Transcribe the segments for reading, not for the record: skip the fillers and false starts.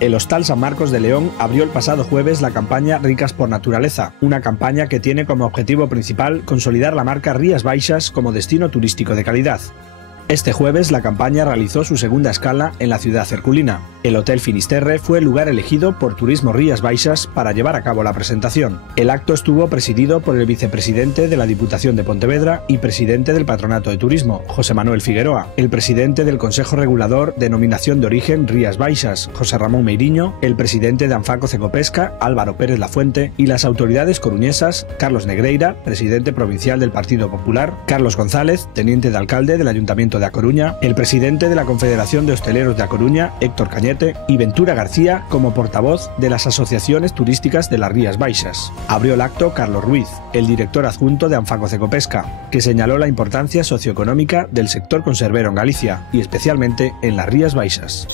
El Hostal San Marcos de León abrió el pasado jueves la campaña Ricas por Naturaleza, una campaña que tiene como objetivo principal consolidar la marca Rías Baixas como destino turístico de calidad. Este jueves la campaña realizó su segunda escala en la ciudad herculina. El Hotel Finisterre fue el lugar elegido por Turismo Rías Baixas para llevar a cabo la presentación. El acto estuvo presidido por el vicepresidente de la Diputación de Pontevedra y presidente del Patronato de Turismo, José Manuel Figueroa, el presidente del Consejo Regulador Denominación de Origen Rías Baixas, José Ramón Meiriño, el presidente de Anfaco Cecopesca, Álvaro Pérez Lafuente, y las autoridades coruñesas, Carlos Negreira, presidente provincial del Partido Popular, Carlos González, teniente de alcalde del Ayuntamiento de A Coruña, el presidente de la Confederación de Hosteleros de A Coruña, Héctor Cañete, y Ventura García como portavoz de las asociaciones turísticas de las Rías Baixas. Abrió el acto Carlos Ruiz, el director adjunto de Anfaco Cecopesca, que señaló la importancia socioeconómica del sector conservero en Galicia y especialmente en las Rías Baixas.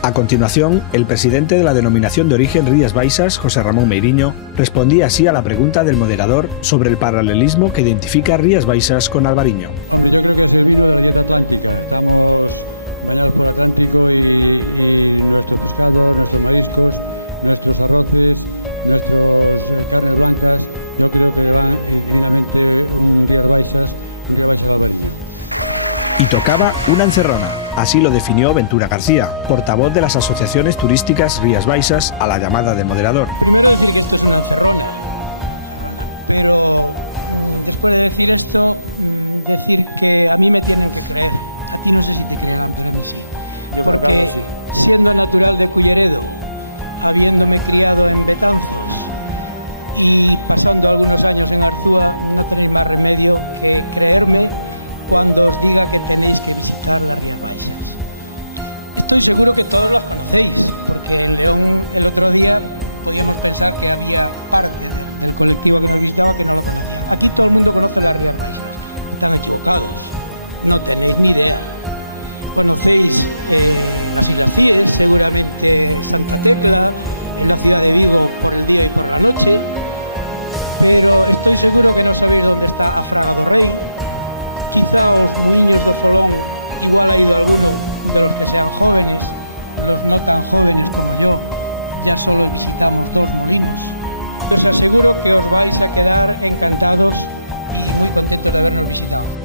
A continuación, el presidente de la Denominación de Origen Rías Baixas, José Ramón Meiriño, respondía así a la pregunta del moderador sobre el paralelismo que identifica Rías Baixas con Albariño. Y tocaba una encerrona, así lo definió Ventura García, portavoz de las asociaciones turísticas Rías Baixas, a la llamada del moderador.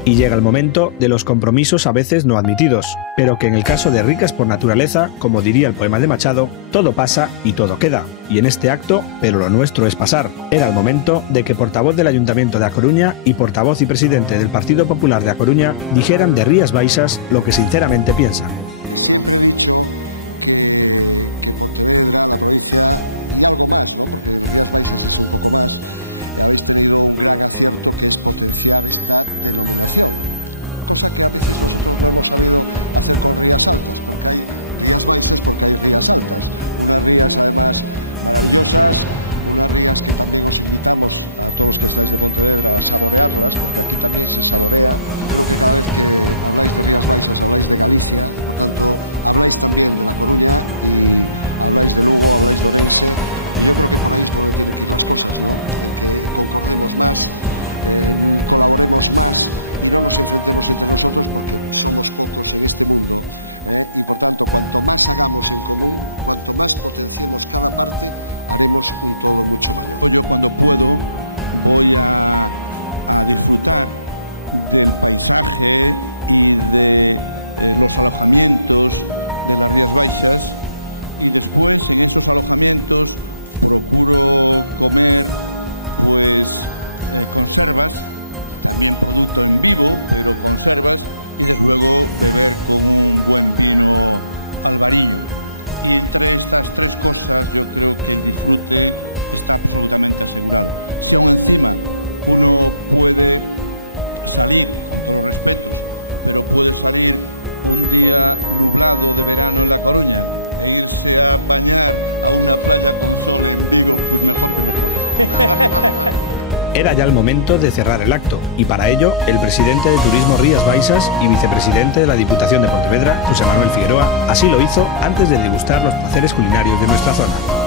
Y llega el momento de los compromisos a veces no admitidos, pero que en el caso de Ricas por Naturaleza, como diría el poema de Machado, todo pasa y todo queda. Y en este acto, pero lo nuestro es pasar. Era el momento de que portavoz del Ayuntamiento de A Coruña y portavoz y presidente del Partido Popular de A Coruña dijeran de Rías Baixas lo que sinceramente piensan. Era ya el momento de cerrar el acto, y para ello, el presidente de Turismo Rías Baixas y vicepresidente de la Diputación de Pontevedra, José Manuel Figueroa, así lo hizo antes de degustar los placeres culinarios de nuestra zona.